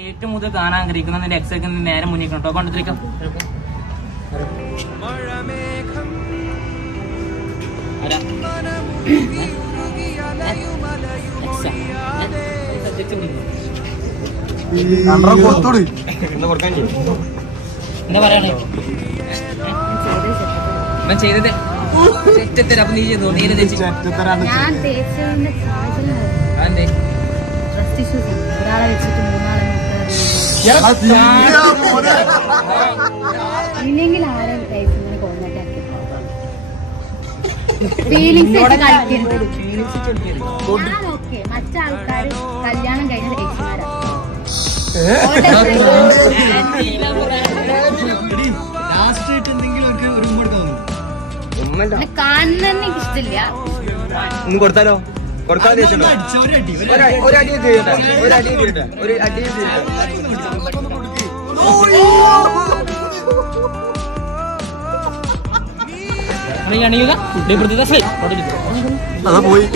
ഏറ്റവും മുതൽ കാണാൻ ആഗ്രഹിക്കുന്ന നിന്റെ എക്സൊക്കെ നേരെ മുന്നിൽ കേട്ടോ കൊണ്ടിരിക്കാം. എന്താ പറയണേ ചെയ്തത് അപ്പൊ നീ ചെയ്തോ നീ ഇല്ലെങ്കിൽ ആരും ഫീലിങ്സ് മറ്റാൾക്കാര് കല്യാണം കഴിഞ്ഞ ചേച്ചിമാരാ കാണുന്ന എനിക്ക് ഇഷ്ടമില്ല. കൊടുത്താലോ കൊടുക്കാതെ അണിയുക പോയി